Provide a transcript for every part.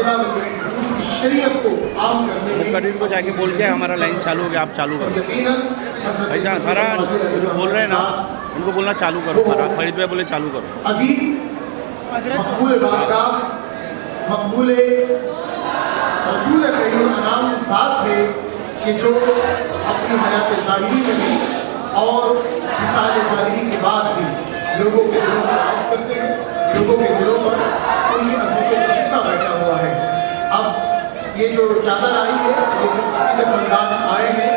खुदा उसकी शरीयत को आम करने में मुकर्रिर को जाके बोल के हमारा लाइन चालू हो गया, आप चालू करो। भाई साहब फरहान जो बोल रहे हैं ना, उनको बोलना चालू करो। फरीद भाई बोले चालू करो। अजीज मकबूल बारगाह मकबूल रसूल करीम अनाम ज़ात है कि जो अपनी हयात ज़ाहिरी में भी और मिसाल ज़ाहिरी के बाद भी लोगों के दिलों पर काम करते हैं, लोगों के दिलों पर उनकी अज़मतों का सिक्का बैठा हुआ है। अब ये जो चादर आई है, ये जो खानदान आए हैं,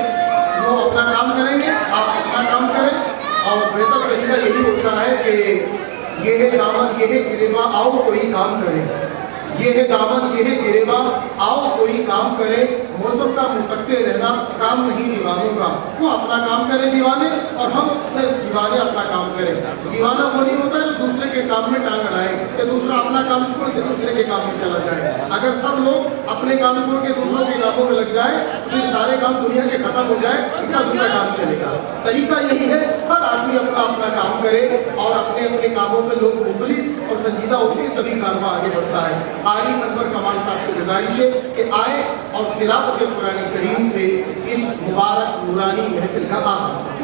वो अपना काम करेंगे, आप अपना काम करें। और बेहतर तरीका यही होता है कि ये है दामन, ये है गिरेबा, आओ कोई काम करें। ये है दामन, ये है गिरेबा, आओ कोई काम करे। मौसम का मुतक्के रहना काम नहीं दीवानों का, वो अपना काम करें दीवाने, और हम अपने दीवाने अपना काम करें। दीवाना वो नहीं होता जो दूसरे के काम में टांग अड़ाए कि दूसरा अपना काम छोड़ के दूसरे के काम में चला जाए। अगर सब लोग अपने काम छोड़ के दूसरों के कामों में लग जाए तो ये सारे काम दुनिया के खत्म हो जाए, इतना दूसरा काम चलेगा। तरीका यही है, हर आदमी अपना अपना काम करे और अपने अपने कामों में लोग मुखलिस और संजीदा होते हैं, तभी कारवां आगे बढ़ता है। कारी अनवर कमाल साहब से गुजारिश है कि आए और तिलावत कुरान करीम से इस मुबारक नूरानी महफिल का आगाज़ करें।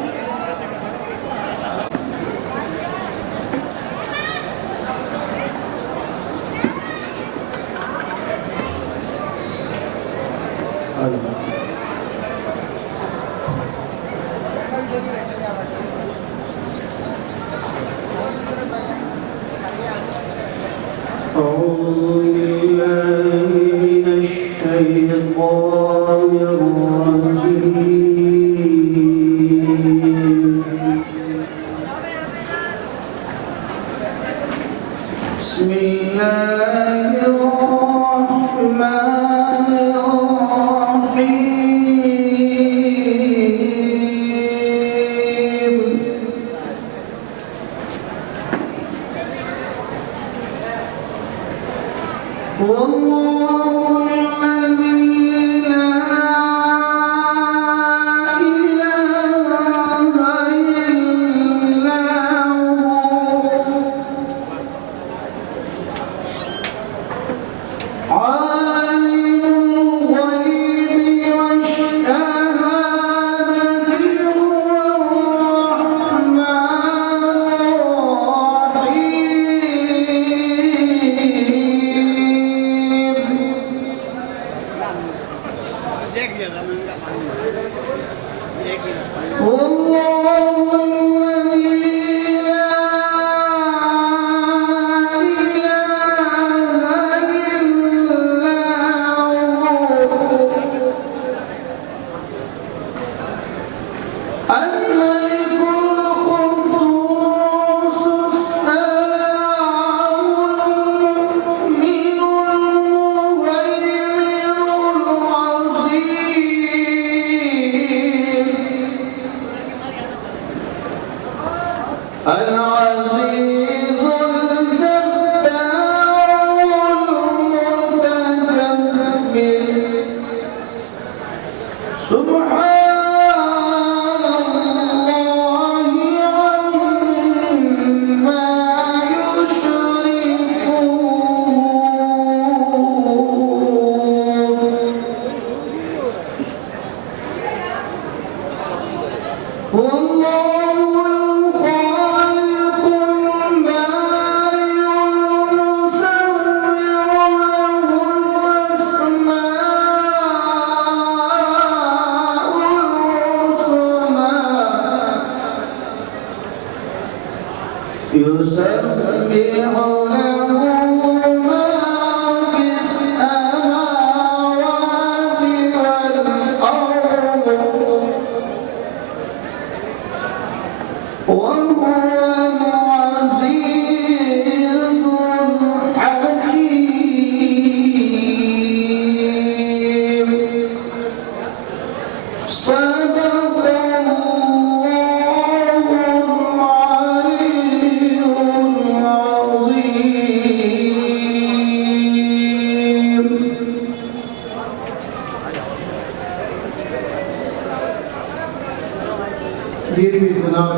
ये थे जनाब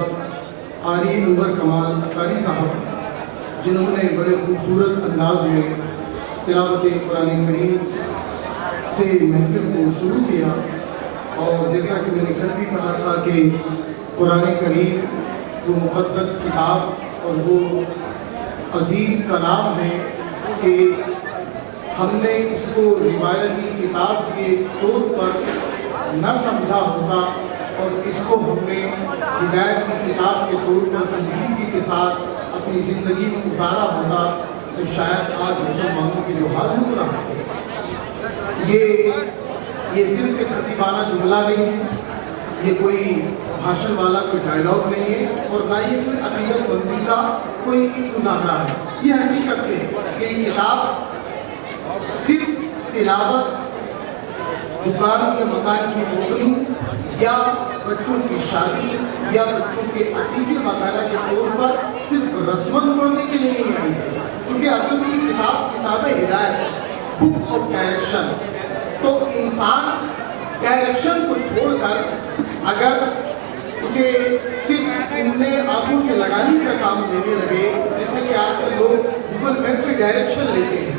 कारी अनवर कमाल कारी साहब, जिन्होंने बड़े खूबसूरत अंदाज में तिलावत कुरान करीम से महफिल को शुरू किया। और जैसा कि मैंने कल भी कहा था कि कुरान करीम जो मुक़द्दस किताब और वो अजीम कलाम है कि हमने इसको रिवायती किताब के तौर पर न समझा होता और इसको हमने हिदायत की किताब के तौर पर संजीदगी के साथ अपनी ज़िंदगी में उतारा होता तो शायद आज मुसलमानों के जो हाल हो रहा है ये सिर्फ एक खतीबाना जुमला नहीं है, ये कोई भाषण वाला कोई डायलॉग नहीं है और ना ये कोई अकीदत बंदी का कोई एक मुजाहरा है। ये हकीकत है कि ये किताब सिर्फ तिलावत, दुकान या मकान की ओपनिंग या बच्चों की शादी या बच्चों के अकीदे वगैरह के तौर पर सिर्फ रस्मन पढ़ने के लिए नहीं आई है, क्योंकि असल में ये किताब हिदायत, बुक ऑफ डायरेक्शन। तो इंसान डायरेक्शन को छोड़कर अगर उसे सिर्फ चुनने आंखों से लगाने का काम लेने लगे, जैसे कि आजकल लोग गूगल मैप से डायरेक्शन लेते हैं,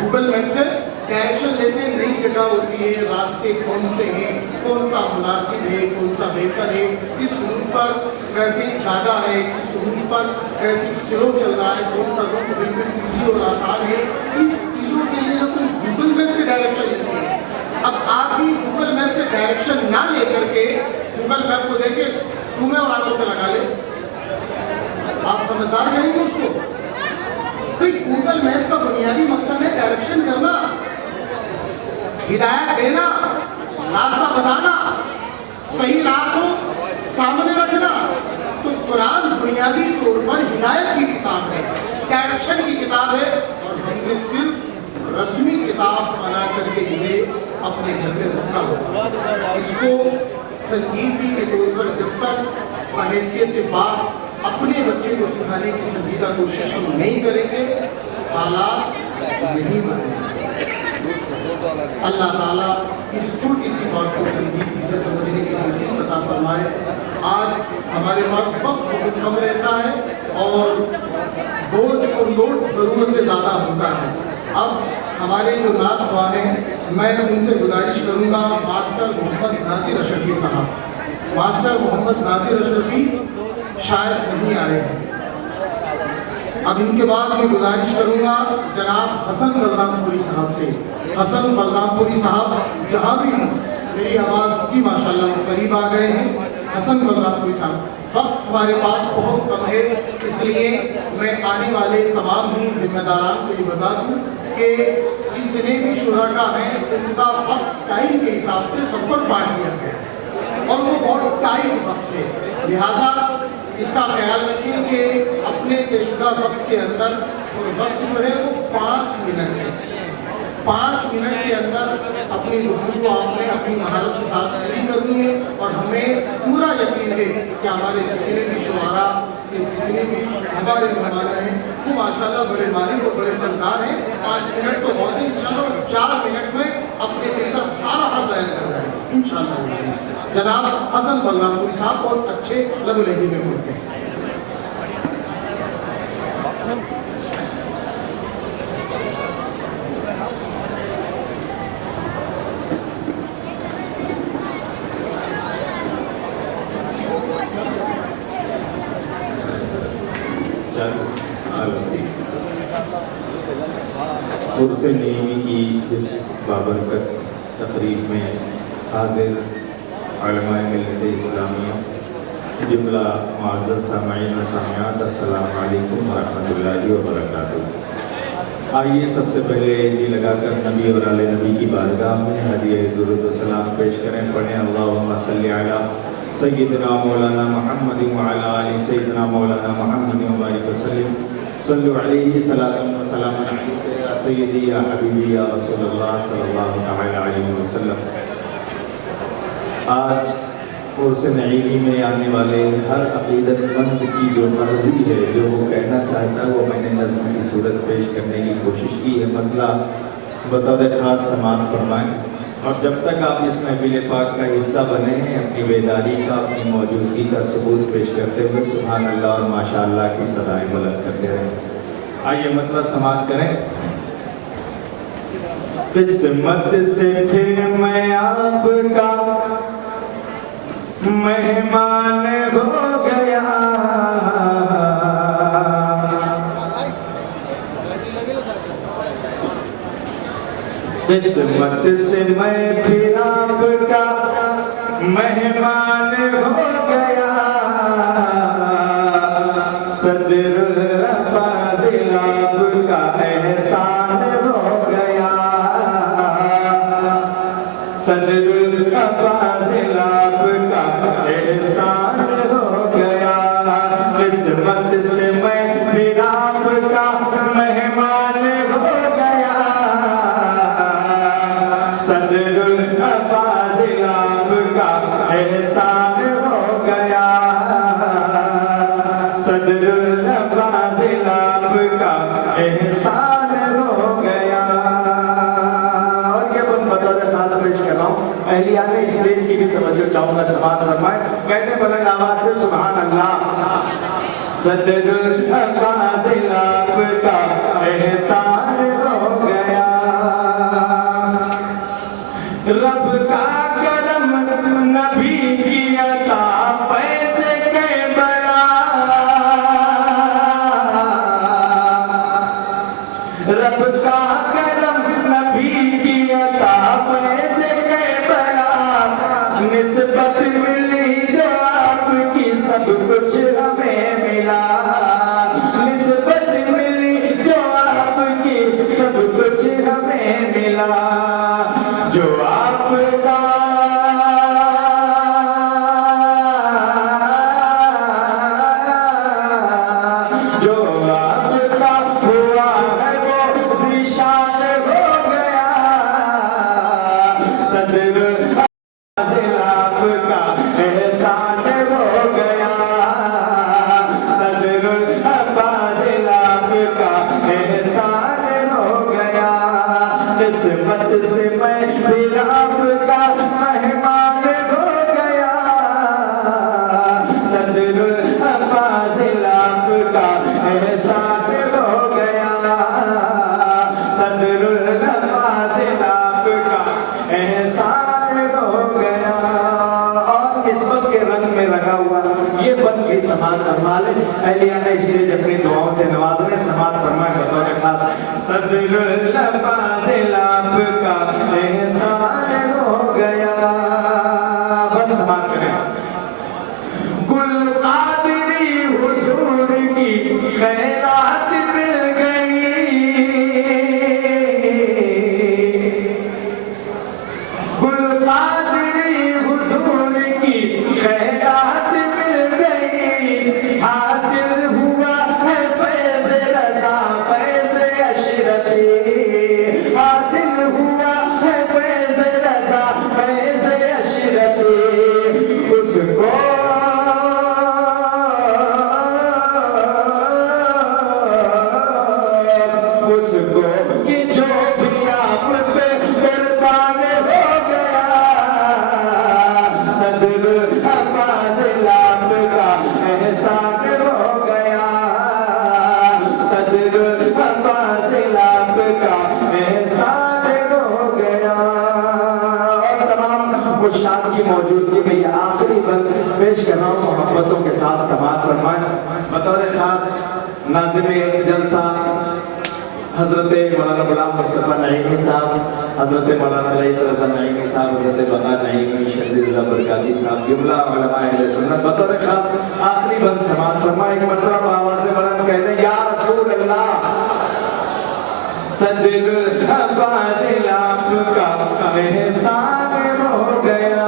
गूगल मैप से डायरेक्शन लेते हैं, नई जगह होती है, रास्ते कौन से हैं, कौन सा मुनासिब है, कौन सा बेहतर है, किस रूट पर ट्रैफिक ज़्यादा है, किस रूट पर ट्रैफिक स्लो चल रहा है, कौन सा रूट बिल्कुल ईजी और आसान है, इस चीज़ों के लिए कोई गूगल मैप से डायरेक्शन लेते हैं। अब आप भी गूगल मैप से डायरेक्शन ना लेकर के गूगल मैप को देखे चूमे और आंखों से लगा ले, आप समझदार करेंगे उसको? तो गूगल मैप का बुनियादी मकसद है डायरेक्शन करना, हिदायत देना, रास्ता बताना, सही राह को सामने रखना। तो कुरान बुनियादी तौर पर हिदायत की किताब है, डायरेक्शन की किताब है और हमने सिर्फ रस्मी किताब बना करके इसे अपने घर में रखा होगा। इसको संजीदगी के तौर पर जब तक बहैसियत के बाद अपने बच्चे को सिखाने की संजीदा कोशिश हम नहीं करेंगे, हालात नहीं बनेंगे। अल्लाह ताला इस छोटी सी बात को संजीदगी से समझने की तौफीक अता फरमाए। आज हमारे पास वक्त बहुत कम रहता है और बोझ और लोड ज़रूरत से ज़्यादा होता है। अब हमारे जो नात हुआ है, मैं उनसे गुजारिश करूंगा, मास्टर मोहम्मद नासिर अशरफी साहब, मास्टर मोहम्मद नासिर अशरफी शायद नहीं आ रहे हैं। अब इनके बाद मैं गुजारिश करूंगा जनाब हसन बलरामपुरी साहब से। हसन बलरामपुरी साहब जहाँ भी हों, मेरी आवाज़ की माशाल्लाह करीब आ गए हैं। हसन बलरामपुरी साहब, वक्त हमारे पास बहुत कम है, इसलिए मैं आने वाले तमाम ही जिम्मेदारान को ये बता दूँ कि जितने भी शुराका हैं उनका वक्त टाइम के हिसाब से सब पर बांट दिया गया है और वो बहुत टाइट वक्त है, लिहाजा इसका ख्याल रखें कि अपने तयशुदा वक्त के अंदर, और वक्त जो है वो 5 मिनट है, 5 मिनट के अंदर अपनी गुफ्तगू आपने अपनी महारत के साथ पूरी करनी है। और हमें पूरा यकीन है कि हमारे जितने भी शुआरा, जितने भी हमारे मेहमान हैं वो माशाल्लाह बड़े माहिर और बड़े फनकार हैं। 5 मिनट तो बहुत ही, चलो 4 मिनट में अपने दिल का सारा हाल बयान कर रहे हैं इंशाअल्लाह। जनाब हसन बलरामपुरी साहब बहुत अच्छे लघु लहजे में बोलते हैं। उर्से नेमी की इस बाबरकत तकरीब में हाजिर उलमाए मिल्लत इस्लामिया, जुमला मुअज़्ज़ज़ सामईन व सामियात, अस्सलामु अलैकुम व रहमतुल्लाहि व बरकातुहू। आइए सबसे पहले जी लगाकर नबी और आले नबी की बारगाह में हदिया दुरूद व सलाम पेश करें। पढ़ें अल्लाहुम्मा सल्लि अला सय्यिदना मौलाना मुहम्मद व अला आलि सय्यिदना मौलाना मुहम्मद व बारिक वसल्लिम सल्लु अलैहि सलातन व सलामन अलैका या सय्यदी या हबीबी या रसूलुल्लाह सल्लल्लाहु तआला अलैहि वसल्लम। आज उर्स नईमी में आने वाले हर अक़ीदतमंद की जो मर्ज़ी है, जो वो कहना चाहता है, वो मैंने नज़्म की सूरत पेश करने की कोशिश की है। मतलब बतौर ख़ास समाअत फरमाएँ और जब तक आप इस महफ़िल पाक का हिस्सा बने हैं, अपनी बेदारी का, अपनी मौजूदगी का सबूत पेश करते हुए सुभान अल्लाह और माशाअल्लाह की सदाएं बुलंद करते रहें। आइए मतलब समाअत करें। किस्मत से फिर मैं आपका मेहमान हो गया। किस्मत से मैं फिर आपका मेहमान हो गया। सदरुल फाजिल आपका एहसान हो गया। सदरुल फाजिल आपका एहसान हो गया। किस्मत से मैं फिर आपका मेहमान हो गया। सदरुल फाजिल आपका एहसान हो गया। सदरुल फाजिल आपका एहसान हो गया। और ये बतौर खास पेश कर रहा हूँ, अहलिया ने स्टेज की भी तवज्जो चाहूंगा, समात फरमाए। कहते बुलंद आवाज से सुभान अल्लाह। सदरुल फाजिल आपका एहसान हो गया। रब का करम नबी की अता फैज़ के बड़ा। रब का करम नबी की अता फैज़ के बड़ा। निस्बत मिली जो आपकी सब कुछ हमें मिला। निस्बत मिली जो आपकी सब कुछ हमें मिला। जो आपका हुआ है वो ज़ीशान हो गया। सदरुल फाजिल आपका एहसान हो गया। सदरुल फाजिल आपका एहसान हो गया। किस्मत से मैं फिर आपका मेहमान हो गया। सदरुल फाजिल आपका एहसान हो गया। सदरुल फाजिल आपका एहसान हो गया। और किस्मत के रंग में रंगा हुआ ये बन के समाज फरमा ले। अहलिया ने स्टेज अपनी दुआओं से नवाज रहे। समाज फरमाए बतौर खास। सदरुल फाजिल आपका एहसान हो गया। बन समाज करें। गुल कादरी हुजूर की खैरात मिल गई। गुल कादरी हुजूर की खैरात मिल गई। हासिल हुआ है फैज़ रज़ा फैज़ अशरफी। हासिल हुआ है फैज़ रज़ा फैज़ अशरफी। उसको कि जो भी आप पे कुर्बान हो गया। सदरुल फाजिल आपका एहसास हो गया। सदरुल फाजिल आपका एहसास हो गया। और तमाम मुशाद की मौजूदगी में ये आखिरी बंद पेश कर रहा हूँ। मोहब्बतों के साथ समात फरमाए। बतौर खास नाज़िम जलसा हजरत मौलाना गुलाम मुस्तफा नईमी साहब, हजरत मौलाना रज़ा नईमी साहब, हजरत बका नईमी, शज़ी रज़ा बरकाती साहब, जुमला उलमा अहले सुन्नत बतौर खास आखिरी बंद समात फरमाए। एक मरतबा आवाज़ बुलंद कहते हैं या रसूल अल्लाह। सदरुल फाजिल आपका एहसान हो गया।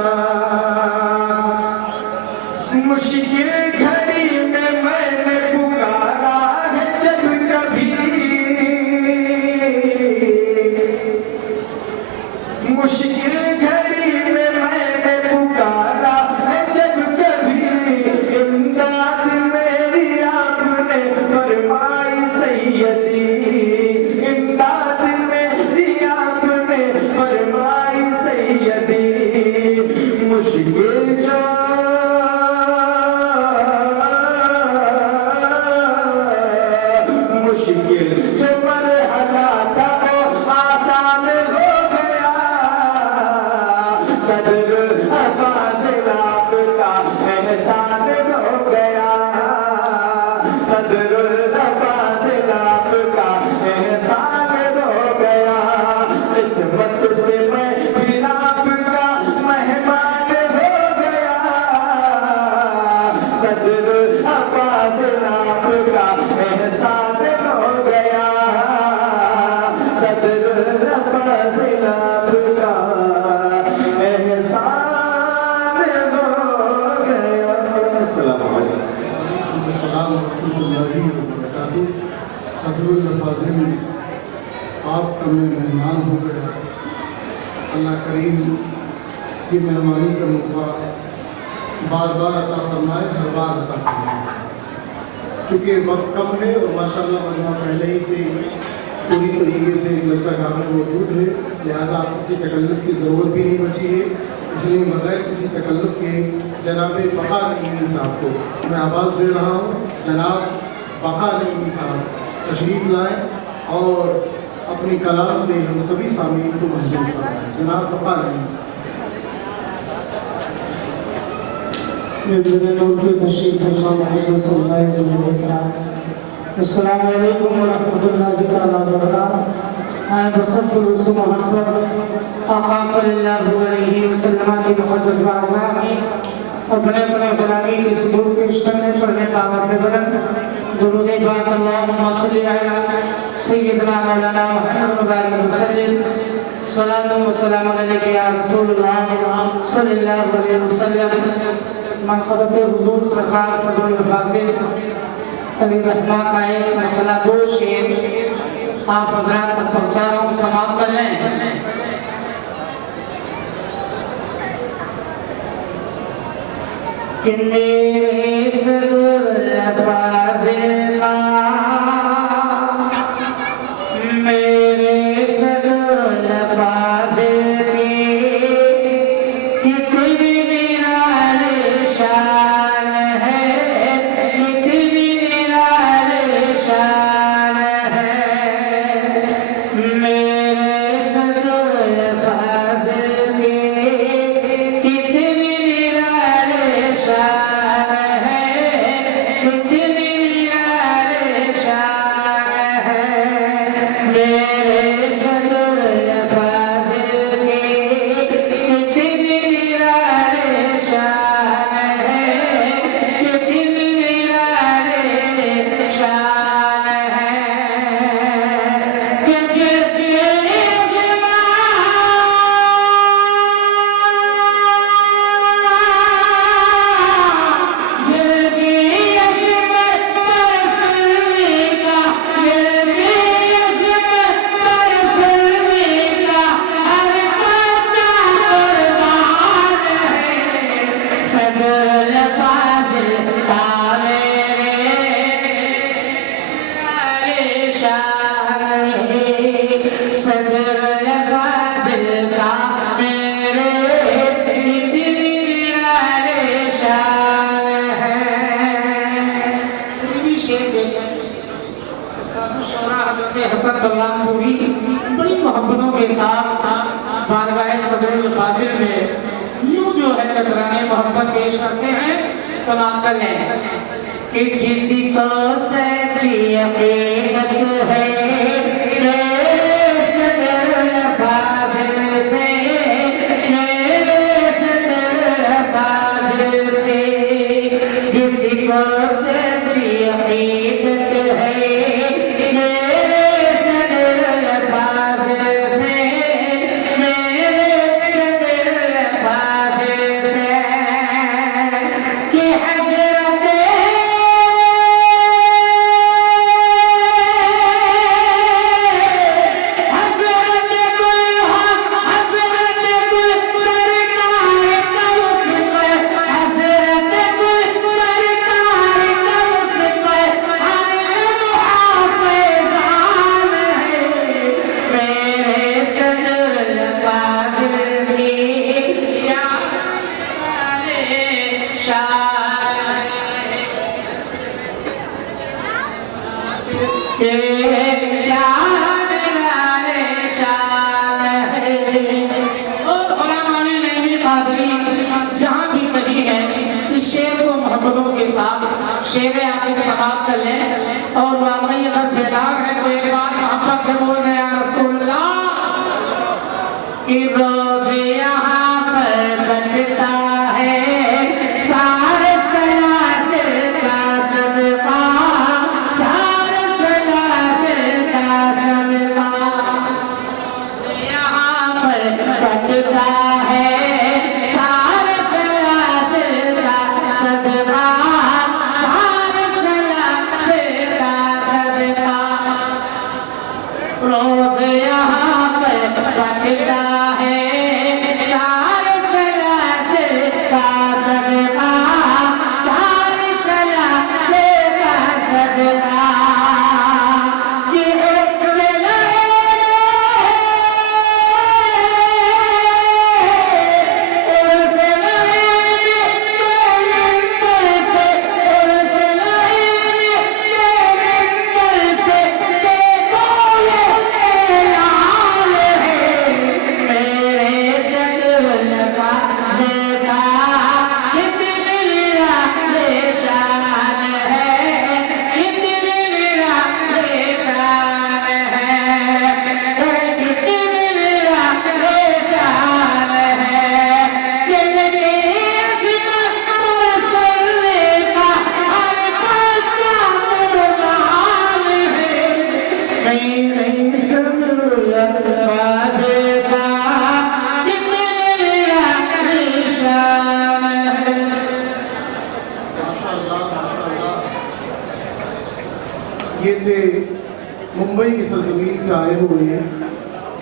मुश्किल घड़ी में मैंने पुकारा है जब कभी। मुश्किल घड़ी में मैंने पुकारा है जब कभी। इमदाद मेरी आपने फरमाई सैयदी। इमदाद मेरी आपने फरमाई सैयदी। सदरुल अफाजिल आपका एहसास हो गया, सदरुल अफाजिल आपका एहसास हो गया। किस्मत से मैं जिनाब का मेहमान हो गया, सदरुल अफाजिल आपका एहसास हो गया, सदरुल अफाजिल आपका एहसान हो गया। अस्सलाम वालेकुम। अस्सलाम वरहमतुल्लाहि वबरकातुहू। सदरुल फाजिल आपका मैं मेहमान हो गया। अल्लाह करीम की मेहमानी का मौका बार बार अता फरमाए, हर बार अता फरमाए। चूँकि वक्त कम है और माशाअल्लाह मजमा पहले ही से पूरी तरीके से जलसागाह में मौजूद है, लिहाजा किसी तकल्लुफ़ की ज़रूरत भी नहीं बची है। इसलिए बगैर किसी तकल्लुफ़ के जनाब बका नईमी साहब को मैं आवाज़ दे रहा हूँ। जनाब बका नईमी साहब तशरीफ़ लाएँ और अपनी कलाम से हम सभी सामीन को महसूस कराएँ। जनाब बका नईमी साहब। अस्सलाम वालेकुम वरहमतुल्लाहि तआला वबरकातुहू। मैं बसंतुल मोहम्मद आका सल्लल्लाहु अलैहि वसल्लम की मुक़द्दस बारगाह में अपने अपने गुलामी की सबूत पेश करने पढ़ने का आवाज़ बुलंद दुरूद पाक अल्लाहुम्मा सल्लि अला सय्यिदना मौलाना मुहम्मद मुबारक वसल्लम सलातु व सलाम अलैका या रसूलुल्लाह सल्लल्लाहु अलैहि वसल्लम। मनक़बत हुज़ूर सरकार सदरुल फाज़िल अली रहमा का एक मतला दो शेर आप हजरात तक पहुँचा रहा हूँ, समाप्त कर लें। कि मेरे सदरुल फाज़िल का, मेरे सदरुल फाज़िल की कितनी निराली शान है, कितनी निराली शान है। मेरे सदरुल फाज़िल की कितनी निराली शान है, कितनी निराली शान है। मेरे सदरुल फाज़िल की कितनी निराली शान है, कितनी निराली शान है। कि जिसके सदरुल फाज़िल का मेरे शान है, सदरुल फाज़िल का मेरे इतनी निराली शान है। भी शेर देखें उस्ताद शोरा हज़रत हसन बल्लामपुरी बड़ी मोहब्बतों के साथ बारगाह सदरुल फाज़िल में यूं जो है नजराने मोहब्बत पेश करते हैं। समाप्त कर लें। कि जिसको सच्ची अक़ीदत है मेरे सदरुल फाज़िल से, मेरे सदरुल फाज़िल से, जिसको सच्ची अक़ीदत है मेरे सदरुल फाज़िल से, मेरे सदरुल फाज़िल से। कि हज़रत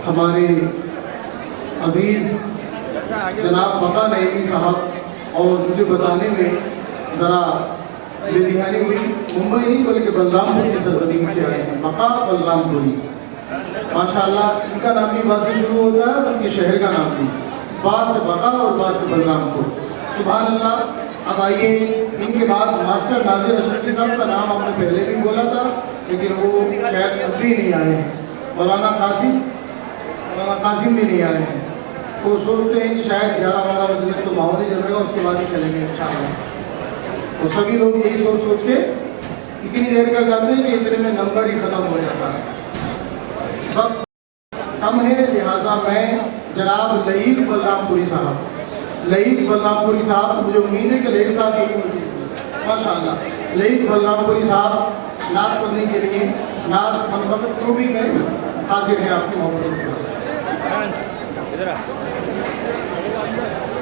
हमारे अजीज़ जनाब बका नईमी साहब, और मुझे बताने में ज़रा बेदिहानी हुई, मुंबई नहीं बल्कि बलरामपुर की सरजमीन से आए हैं, बका बलरामपुरी। माशाअल्लाह, इनका नाम भी बा से शुरू होता है, उनके शहर का नाम भी बा से बका और बा से बलरामपुर। सुभान अल्लाह। अब आइए, इनके बाद मास्टर नाजिर अशरफी साहब का नाम आपने पहले भी बोला था, लेकिन वो शायद अभी नहीं आए हैं। मौलाना कासिम भी नहीं आए हैं। वो सोचते हैं कि शायद 11-12 बजे तक तो माहौल ही जमेगा, उसके बाद ही चलेंगे इंशाअल्लाह। वो सभी लोग यही सोच के इतनी देर कर जाते हैं कि इतने में नंबर ही ख़त्म हो जाता है। वक्त कम है, लिहाजा मैं जनाब लईद बलरामपुरी साहब, मुझे उम्मीद है कि लईद साहब यही होगी माशाअल्लाह। लईद बलरामपुरी साहब नात पढ़ने के लिए, नात मतलब जो भी करें, हाजिर है आपकी मोहब्बत में।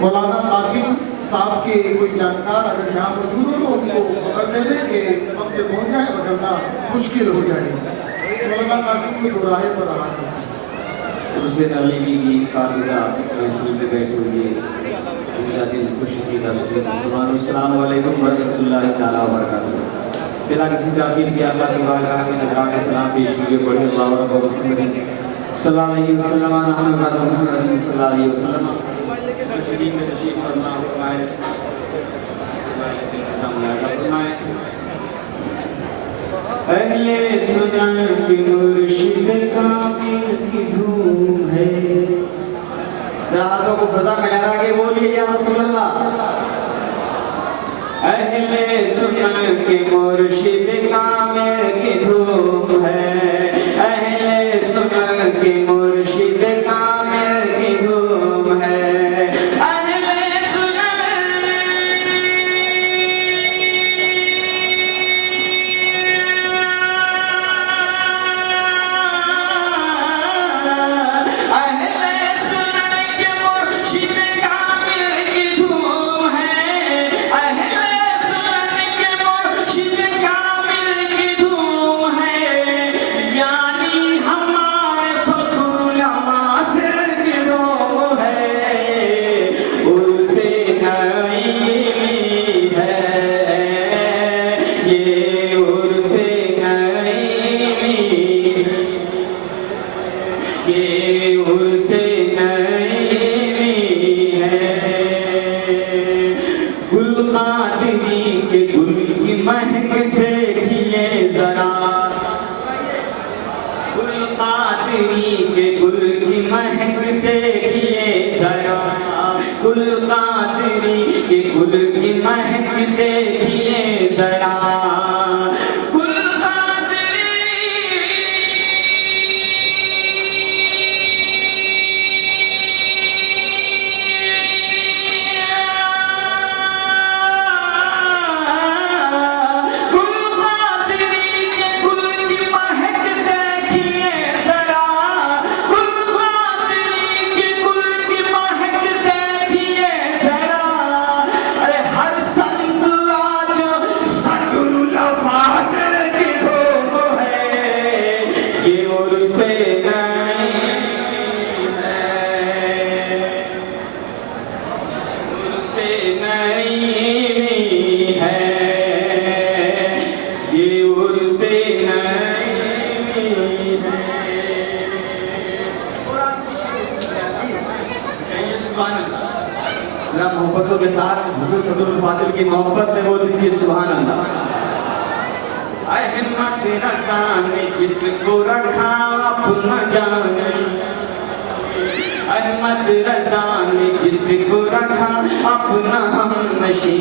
मौलाना कासिम साहब के कोई जानकार अगर यहाँ मौजूद हो तो उनको खबर दे दें कि वक्त से पहुँच जाए, वरना मुश्किल हो जाएगी। मौलाना कासिम को दोराहे पर रहा था। हुसैन अली की काबिज़ा महफिल में बैठे हुए उनका दिल खुशी का मुसलमान। अस्सलाम वालेकुम वरहमतुल्लाहि तआला वबरकातुहू। बिला किसी ताकीद के अल्लाह की बारगाह में नजराने सलाम पेश कीजिए। पढ़े अल्लाह रब्बुल मुहम्मद सल्लल्लाहु अलैहि वसल्लम मुहम्मद सल्लल्लाहु अलैहि वसल्लम शरीफ में तशरीफ फरमा फरमाए। अहले सुन्नत की मुर्शिद कामिल की धूम है। जरा हाथों को फजा में लहरा के बोलिए या रसूल अल्लाह। अहले सुन्नत की मुर्शिद कामिल की धूम है। अहले सुन्नत की मुर्शिद कामिल की धूम है। जरा मोहब्बतों के साथ हुजूर सदरुल फातिल की मोहब्बत में बोल दीजिए सुभान अल्लाह। अहमद रज़ा ने जिसको रखा अपना जानशी, अहमद रज़ा ने जिसको रखा अपना हमनशी,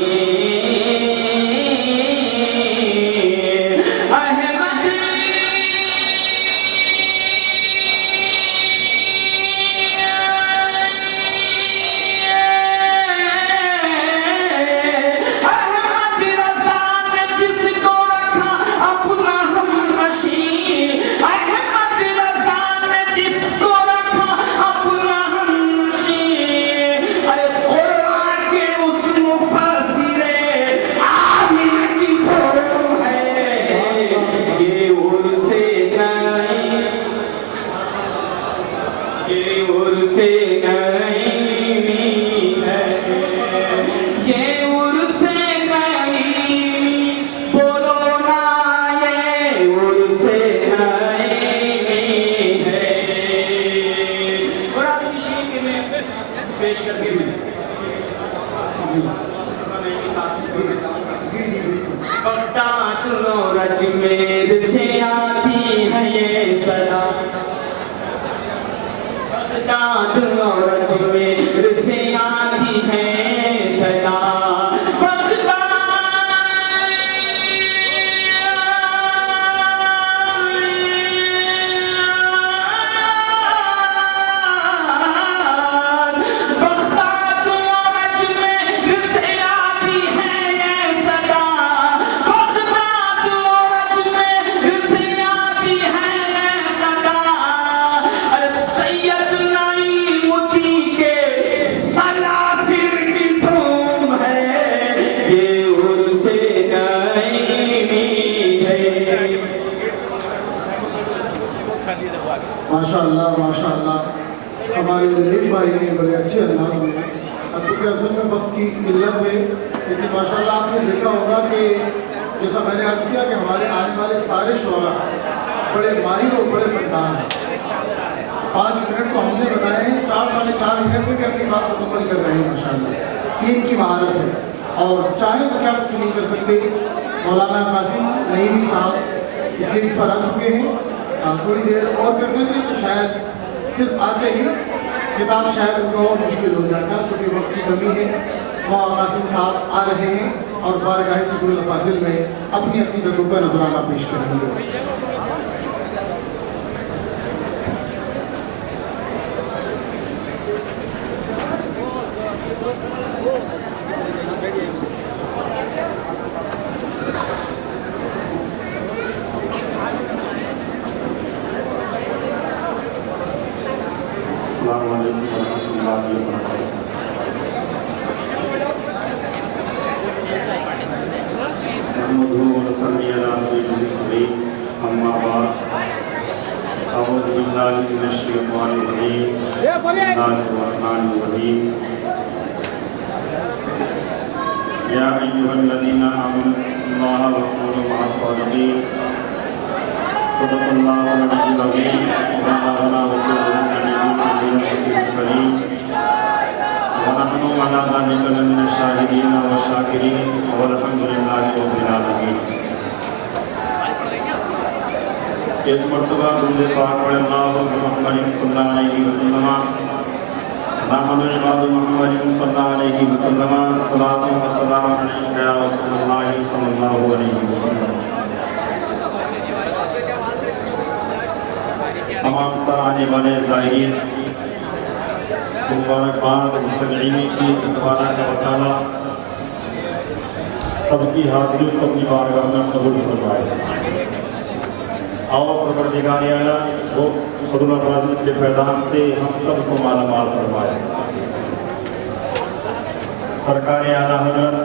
ये उर्से नईमी है, ये उर्से नईमी, बोलो ना ये उर्से नईमी है। और आज की शेर में पेश करके बगदाद और अजमेर से आती है ये सदा, बगदाद और अजमेर से आती है सदा। माशाअल्लाह माशाअल्लाह, हमारे नईम भाई ने बड़े अच्छे अंदाज में, क्योंकि असल में वक्त की किल्लत है, लेकिन माशाअल्लाह आपने देखा होगा कि जैसा मैंने अर्ज किया कि हमारे आने वाले सारे शोरा बड़े माहिर और बड़े फनकार हैं। 5 मिनट तो हमने बताए हैं, 4 साढ़े 4 मिनट में भी अपनी बात मुकम्मल कर रहे हैं माशाअल्लाह। ये इनकी महारत है और चाहे तो क्या कुछ नहीं कर सकते। मौलाना कासिम नईमी साहब स्टेज पर आ चुके हैं, थोड़ी देर और करते थे तो शायद सिर्फ आते ही खिताब शायद उनको और मुश्किल हो जाता, क्योंकि वक्त की कमी है। मौलाना कासिम साहब आ रहे हैं और बारगाह सदरुल फाजिल में अपनी अक़ीदतों का नजराना पेश करेंगे। या अय्युहल्लज़ीना आमनुल्लाह व कूनू मअस-सादिक़ीन, सदक़ल्लाहुल अलीयुल अज़ीम, वल्लाहु ला रसूलुहु नबिyyun करीम, व नहनु अला ज़ालिका लमिन शाहिदीन व शाकिरीन, वल्हम्दुलिल्लाहि रब्बिल आलमीन। एक मर्तबा दुरूद पाक पढ़े अल्लाहु मुहम्मद सल्लल्लाहु अलैहि वसल्लम, नहनु इबादु मुहम्मद सल्लल्लाहु अलैहि वसल्लम, सलातु व सलाम अलैका या रसूलल्लाह सल्लल्लाहु अलैहि वसल्लम। तमाम तर आने वाले ज़ाहिरीन मुबारकबाद मुसल्लीन की तबारा का बतावा सबकी हाजिरी को अपनी बारगाह में कबूल फरमाए। आओ परवरदिगार आला वो सदरुल फाजिल के फैज़ान से हम सबको माला माल फरमाए। सरकार आला हज़रत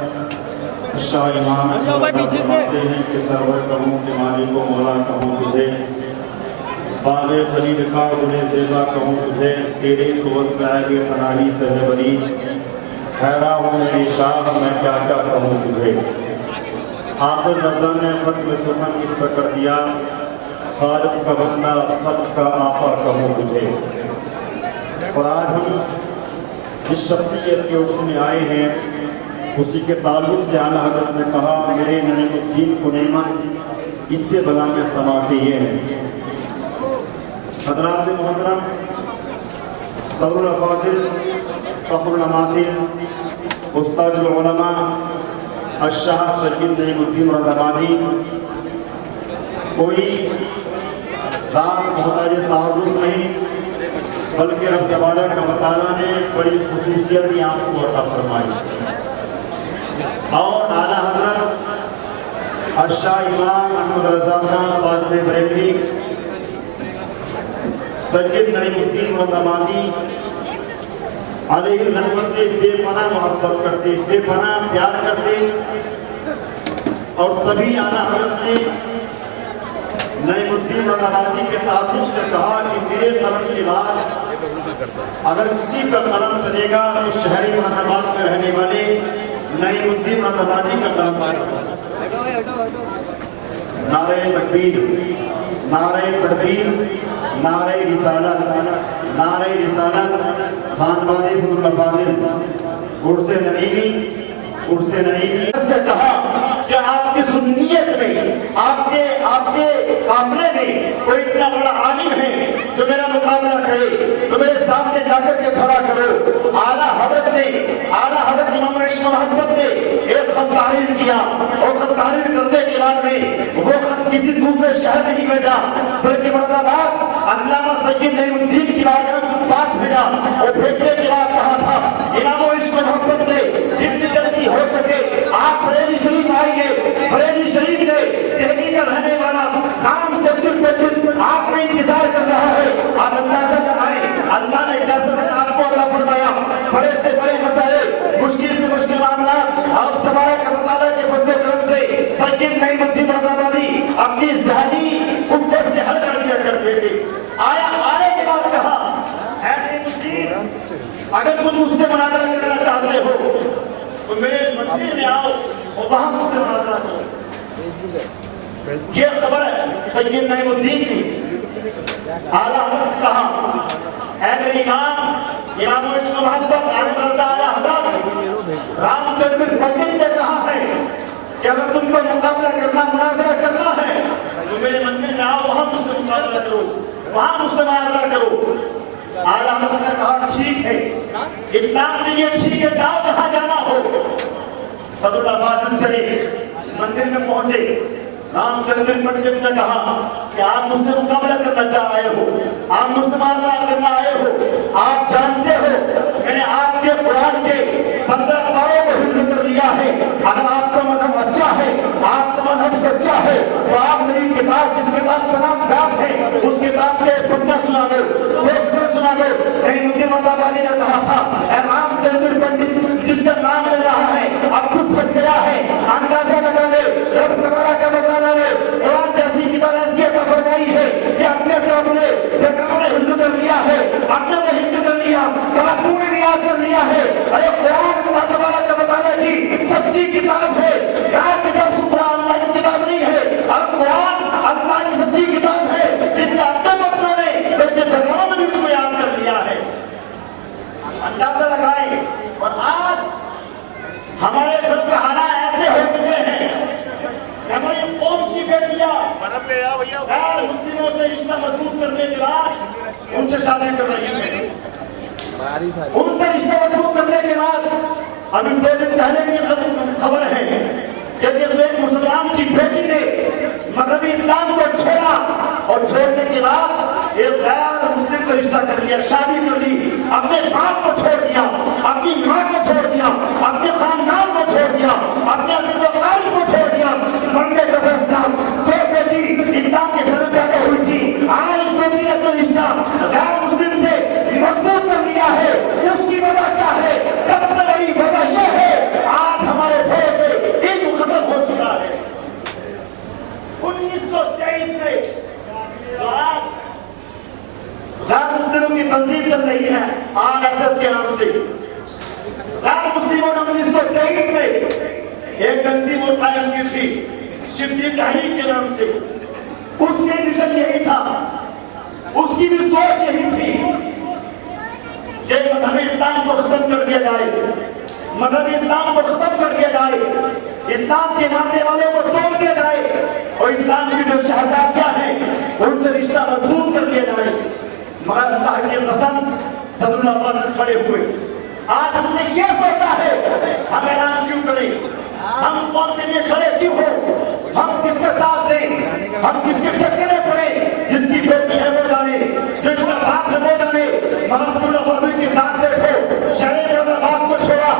शाह इमाम फरमाते हैं कि सरवर कहूँ के मालिक को मौला कहूँ तुझे, बाग़े खलील का गुने ज़ेबा कहूँ तुझे, तेरे तो वस्फ़ के पनाही से है बरी, हैरान हूँ मेरी शाह मैं क्या क्या कहूँ तुझे। आखिर रज़ा ने ख़त्म सुखन इस पर कर दिया, खालिक का बंदा खत का आपा कहूँ तुझे। और आज हम जिस शख्सियत के उर्स में आए हैं उसी के ताल्लुक से आला हज़रत ने कहा, मेरे नईमुद्दीन कुनैमत इससे बला में समाते ये हैं। हज़रात मोहतरम सदरुल फाजिल फ़ख़्रुल अमातिन उस्तादुल उलमा अश-शाह सय्यद नईमुद्दीन रज़ाबादी कोई दाम मोहताज तारुफ नहीं, बल्कि रब तबारक व तआला ने बड़ी खुसूसियत यहाँ को अता फरमाई। और आला हज़रत अश-शाह इमाम अहमद रज़ा खान फ़ाज़िल बरेलवी सय्यद नईमुद्दीन रज़ाबादी अलैहि रहमत से बेपनाह मोहब्बत करते, बेपनाह प्यार करते। और तभी आला हज़रत ने नईमुद्दीन रज़ाबादी के ताल्लुक से कहा कि मेरे तरफ की बात अगर किसी का कलम चलेगा तो शहरी मुरादाबाद में रहने वाले नईमुद्दीन मुरादाबादी का कलम चलेगा। नारे तकबीर, नारे तकबीर, नारे रिसालत, नारे रिसालत, खानवादी सदुल्लाह फाजिल, उर्से नईमी, उर्से नईमी से कहा कि आपकी सुन्नियत में, आपके काफिले में कोई इतना बड़ा आलिम है जो मेरा मुकाबला करे तो मेरे सामने जाकर के खड़ा करो। आला हजरत इमाम इश्क मोहब्बत ने एक खत तहरीर किया और खत तहरीर करने के बाद में वो खत किसी दूसरे शहर नहीं भेजा बल्कि मुरादाबाद अल्लामा सय्यद नईमुद्दीन की पास भेजा और भेजने के बाद कहा था इमाम इश्क मोहब्बत ने जितनी जल्दी हो सके आप बरेली शरीफ आइए। बरेली शरीफ में दिल्ली का रहने वाला नाम आपका इंतजार कर रहा है। आप अंदाजा लगाएं, अल्लाह ने आपको अल्लाह फरमाया बड़े से बड़े मसले, मुश्किल से मुश्किल मामला और तबारक व तआला के फजल करम से सय्यद नईमुद्दीन मुरादाबादी अपनी ज़हनी कुव्वत से हल कर दिया करते थे। आने के बाद कहा ऐ नईमुद्दीन, अगर तुम मुझसे मुनाज़रा करना चाहते हो तो मेरे मंदिर में आओ और वहां मुझसे मुनाज़रा करो। ये खबर है सय्यद नईमुद्दीन की। आला हजरत कहा ऐ मेरे इमाम इश्क मोहब्बत आमिर रज़ा आला हजरत रामचंद्र पंडित ने कहा है कि अगर तुमको मुकाबला करना, मुनाज़रा करना है तो मेरे मंदिर में आओ, वहां मुझसे मुकाबला करो, वहां मुझसे मुनाज़रा करो। आला हजरत ने कहा ठीक है, इस्लाम के लिए ठीक है, जाओ जहां जाना हो। सदुल्लाह फाजिल चले, मंदिर में पहुंचे। रामचंद्र पंडित ने कहा कि आप मुझसे मुकाबला करना चाह रहे हो, आप मुझसे मुनाज़रा करना आए हो। आप जानते हो मैंने आपके कुरान के 15 पारों को हिफ्ज़ कर लिया है। अगर आपका मजहब अच्छा है, आपका मजहब सच्चा है तो आप मेरी किताब, जिस किताब का नाम दास है, उस किताब के पन्ना सुना दो, सुना दो। नईमुद्दीन मुरादाबादी ने कहा था रामचंद्र पंडित जिसका नाम ले रहा है अब खुद फंस गया है। अंदाजा लगा ले, रब तबारक व तआला ने कुरान जैसी किताब ऐसी अता फरमाई है कि अपने सामने बेकार हिफ्ज़ कर लिया है, अपने को हिफ्ज़ कर लिया, तवक्कुल रियाज कर लिया है। अरे कुरान अल्लाह तबारक व तआला की सच्ची किताब है, यार किताब सुपरा अल्लाह की किताब नहीं है। और कुरान अल्लाह की सच्ची किताब है, जिसके अपने अपनों ने बल्कि बेगारों ने भी उसको याद कर लिया है। अंदाजा लगाए। और आज हमारे घर के हालात ऐसे हो चुके हैं, हमारी कौम की बेटियां गैर मुस्लिमों से रिश्ता मजबूत करने के बाद उनसे शादी कर रही है। उनसे रिश्ता मजबूत करने के बाद अभी 2 दिन पहले की खबर है कि एक मुसलमान की बेटी ने मजहबी इस्लाम को छोड़ा और छोड़ने के बाद एक गैर मुस्लिम से रिश्ता कर लिया, शादी कर ली, अपने बाप को छोड़ दिया, अपनी माँ को छोड़ दिया, अपने खानदान को छोड़ दिया, अपने अज़ीज़-ओ-क़रीब को छोड़ दिया। मरने का फैसला जो बेटी इस्लाम के घर में पैदा हुई थी, आज उस बेटी ने तो रिश्ता गैर मुस्लिम से मजबूत कर लिया है। उसकी वजह क्या है? सबसे बड़ी वजह यह है आज हमारे घरों से ईद खत्म हो चुका है। 1923 में गैर मुस्लिमों की तंजीम चल रही है RSS के नाम से। गैर मुस्लिमों ने 1923 में एक तंजीम कायम की थी शिद्दी तहरीक के नाम से। उसके मिशन यही था, उसकी भी सोच यही थी कि मजहब इस्लाम को खत्म कर दिया जाए, मजहब इस्लाम को खत्म कर दिया जाए, इस्लाम के मानने वालों को तोड़ दिया जाए और इस्लाम की जो शहजादियां हैं उनसे रिश्ता मजबूत कर दिया जाए। मगर अल्लाह की कसम सदुल्लाह फाजिल खड़े हुए। आज हमने ये सोचा है हम ऐलान क्यों करें, हम कौन के लिए खड़े क्यों हो, हम किसके साथ दें, हम किसके टक्कर में पड़े। जिसकी बेटी है वो जाने, जिसका बाप है वो जाने। मगर सदुल्लाह फाजिल के साथ देखो, शरीर और बाप को छोड़ा,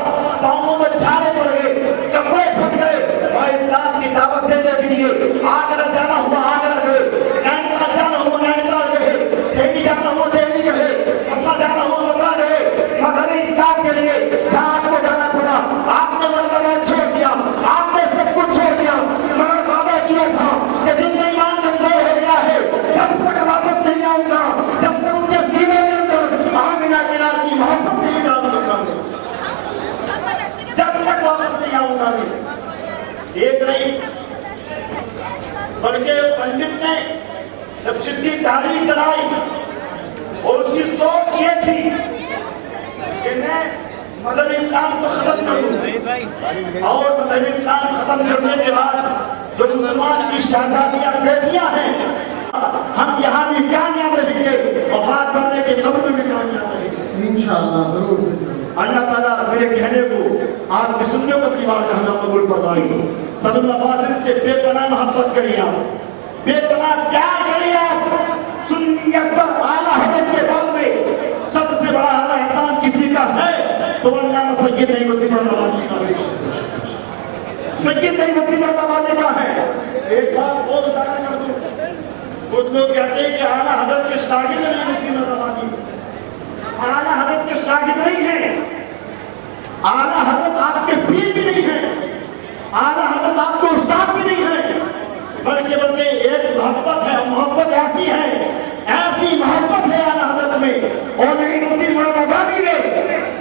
पाँवों में छाले पड़ गए, कपड़े फट गए और इस्लाम की दावत देने के लिए आगरा जाना हुआ आगरा गए, नैनीताल जाना हुआ नैनीताल गए, दिल्ली जाना हुआ दिल्ली गए, मथुरा जाना हुआ मथुरा गए। मगर इस्लाम के लिए जहाँ आपको जाना पड़ा, आपने मुरादाबाद छोड़ दिया, आपने सब कुछ छोड़ दिया। मगर वादा किया था कि जिनका ईमान कमजोर हो गया है, जब तक वापस नहीं आऊंगा, जब तक उनके सीने उसकी तारीख चलाई और उसकी सोच ये थी कि मैं मदर इस्लाम को खत्म कर दूं और मदर इस्लाम खत्म करने के बाद जो मुसलमान की शहजादियां बेटियां हैं हम यहाँ भी कामयाब रहेंगे और बात करने के कब्र में भी कामयाब रहेंगे इंशाअल्लाह जरूर। अल्लाह ताला मेरे कहने को आपके सुनने को अपनी बात कहना कबूल फरमाए। सल्लल्लाहु अलैहि वसल्लम से बेपनाह मोहब्बत करिए आप, बेपनाह प्यार करिए आप। सुन्नी अकबर आला हज़रत के बाद में सबसे बड़ा आला एहसान किसी का है तो अल्लामा सैयद नईमुद्दीन मर्दाबादी का है, सैयद नईमुद्दीन मर्दाबादी का है। एक बात और बताया कर दूं, कुछ लोग कहते हैं कि आला हज़रत के शागिर्द नईमुद्दीन मर्दाबादी, आला हज़रत के शागिर्द नहीं है, आला हज़रत आपके पीर भी नहीं है, आला हज़रत आपके उस्ताद भी नहीं है, बल्कि एक मोहब्बत है। मोहब्बत ऐसी है, ऐसी मोहब्बत है आला हज़रत में और नईमुद्दीन मर्दाबादी में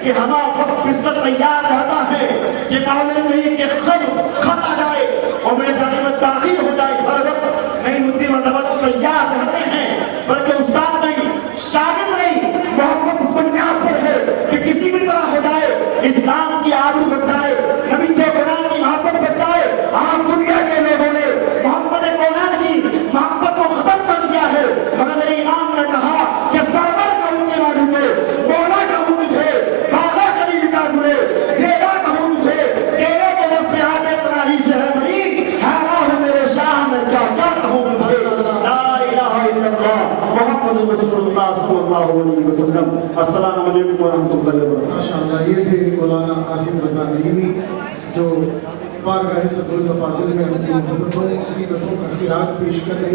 कि हमारा वक्त बिस्तर तैयार रहता है कि मालूम नहीं कि खत आ जाए और मेरे जाने में दाखिल हो जाए। हर वक्त नईमुद्दीन मर्दाबादी तैयार रहते हैं, बल्कि उस्ताद नहीं, शागिर्द नहीं। मोहब्बत इस बुनियाद पर है कि किसी भी तरह हो जाए इस्लाम की आबरू बचाए, नबी के कुरान की मोहब्बत बचाए। आज दुनिया के लोगों ने मोहम्मद कुरान की मोहब्बत को खत्म कर दिया है, मगर मेरे इमाम ने कहा कि सरवर कहूँ के बाजू में मौला कहूँ मुझे, बाबा खलील का गुरे जेबा कहूँ मुझे, तेरे के रब से आगे तनाही से है बरी, हैरा हूँ मेरे शाह में क्या क्या कहूँ मुझे। ला इलाहा इल्लल्लाह मुहम्मद रसूलुल्लाह सल्लल्लाहु अलैहि वसल्लम। अस्सलामु अलैकुम व रहमतुल्लाहि व बरकातहू। माशाअल्लाह, ये थे मौलाना कासिम रज़ा नईमी जो बारगाह सदरुल तफाजिल में अपनी मोहब्बतों, अक़ीदतों का खिरात पेश कर रहे